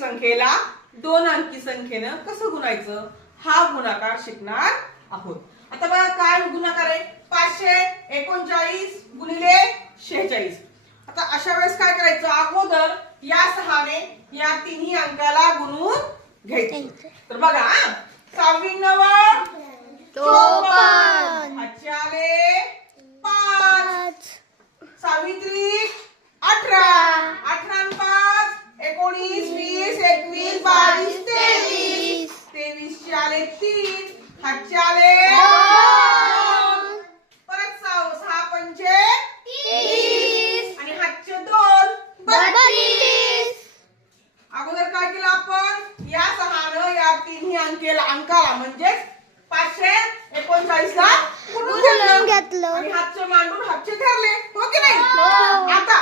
संख्येला 2 अंकी संख्येनं कसं गुणायचं हा गुणाकार शिकणार आहोत। आता बघा काय गुणाकार आहे 539 गुणिले 46। आता अशा वेळेस काय करायचं अगोदर या 6 ने या तिन्ही अंकाला गुणून घ्यायचं। तर बघा 6 9 54 हातचे आले 5 सावित्री 18 18 5 19 20 21 22 23 23 चे आले 3 हातचे आले 2 परत 6 पंचे 30 आणि हातचे 2 32। अगोदर काय केलं आपण या 6 ने या तिन्ही अंकाला म्हणजे 539 ला गुणून घेतलं आणि हातचे मांडून हातचे धरले हो की नाही। आता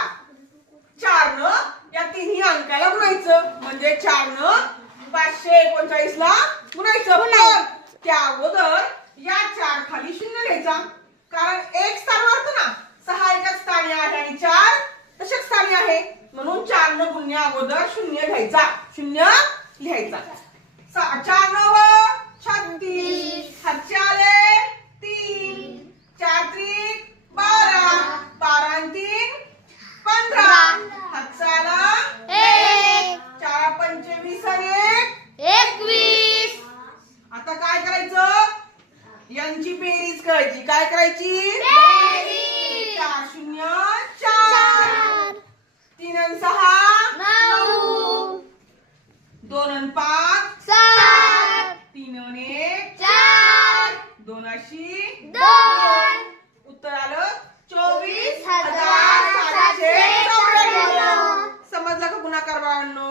4 न या तिन्ही अंकाला गुणायचं म्हणजे 4 न 539 ला गुणायचं। त्या अगोदर या 4 खाली 0 घ्यायचा कारण एक स्थान वाढतं ना 6 एका स्थानी आहे आणि 4 दशक स्थानी आहे म्हणून 4 न गुणण्या अगोदर 0 घ्यायचा 0 लिहायचा। 4 9 36 हातचे आले 3 4 त्रिक 12 12 आणि 3 15 हातचा आला 1 4 पंचे 20 आणि 1 21। आता काय करायचं यांची बेरीज करायची काय करायची बेरीज 4 0 4 3 आणि 6 9 2 आणि 5 7 3 आणि 1 4 2 अशी 2 उत्तर आलं 24,794। समजलं का गुणाकार बाळांनो?